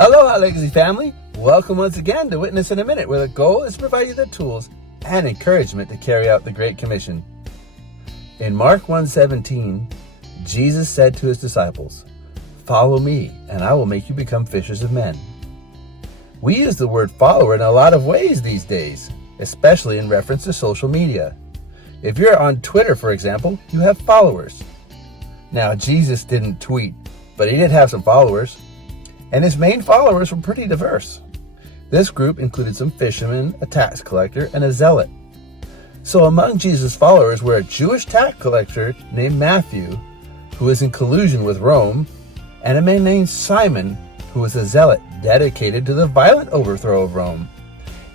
Aloha, Legacy family. Welcome once again to Witness in a Minute, where the goal is to provide you the tools and encouragement to carry out the Great Commission. In Mark 1:17, Jesus said to his disciples, "Follow me, and I will make you become fishers of men." We use the word follower in a lot of ways these days, especially in reference to social media. If you're on Twitter, for example, you have followers. Now, Jesus didn't tweet, but he did have some followers, and his main followers were pretty diverse. This group included some fishermen, a tax collector, and a zealot. So among Jesus' followers were a Jewish tax collector named Matthew, who was in collusion with Rome, and a man named Simon, who was a zealot dedicated to the violent overthrow of Rome.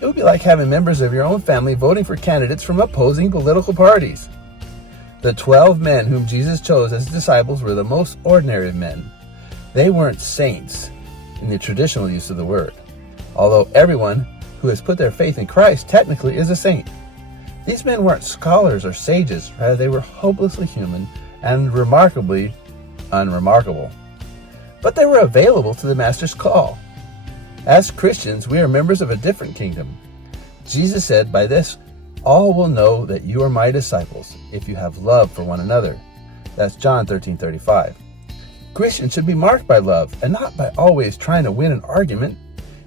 It would be like having members of your own family voting for candidates from opposing political parties. The 12 men whom Jesus chose as disciples were the most ordinary of men. They weren't saints in the traditional use of the word, although everyone who has put their faith in Christ technically is a saint. These men weren't scholars or sages, rather they were hopelessly human and remarkably unremarkable. But they were available to the Master's call. As Christians, we are members of a different kingdom. Jesus said, "By this, all will know that you are my disciples, if you have love for one another." That's John 13:35. Christians should be marked by love and not by always trying to win an argument.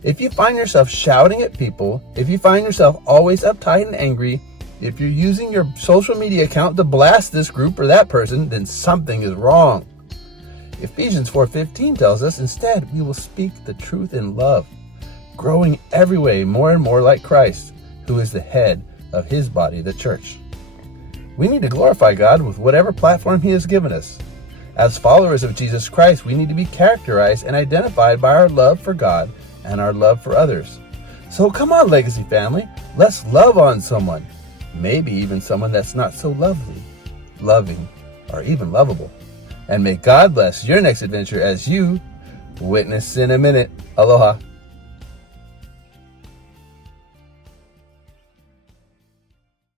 If you find yourself shouting at people, if you find yourself always uptight and angry, if you're using your social media account to blast this group or that person, then something is wrong. Ephesians 4:15 tells us, instead, we will speak the truth in love, growing every way more and more like Christ, who is the head of his body, the church. We need to glorify God with whatever platform he has given us. As followers of Jesus Christ, we need to be characterized and identified by our love for God and our love for others. So come on, Legacy family, let's love on someone, maybe even someone that's not so lovely, loving, or even lovable. And may God bless your next adventure as you witness in a minute. Aloha.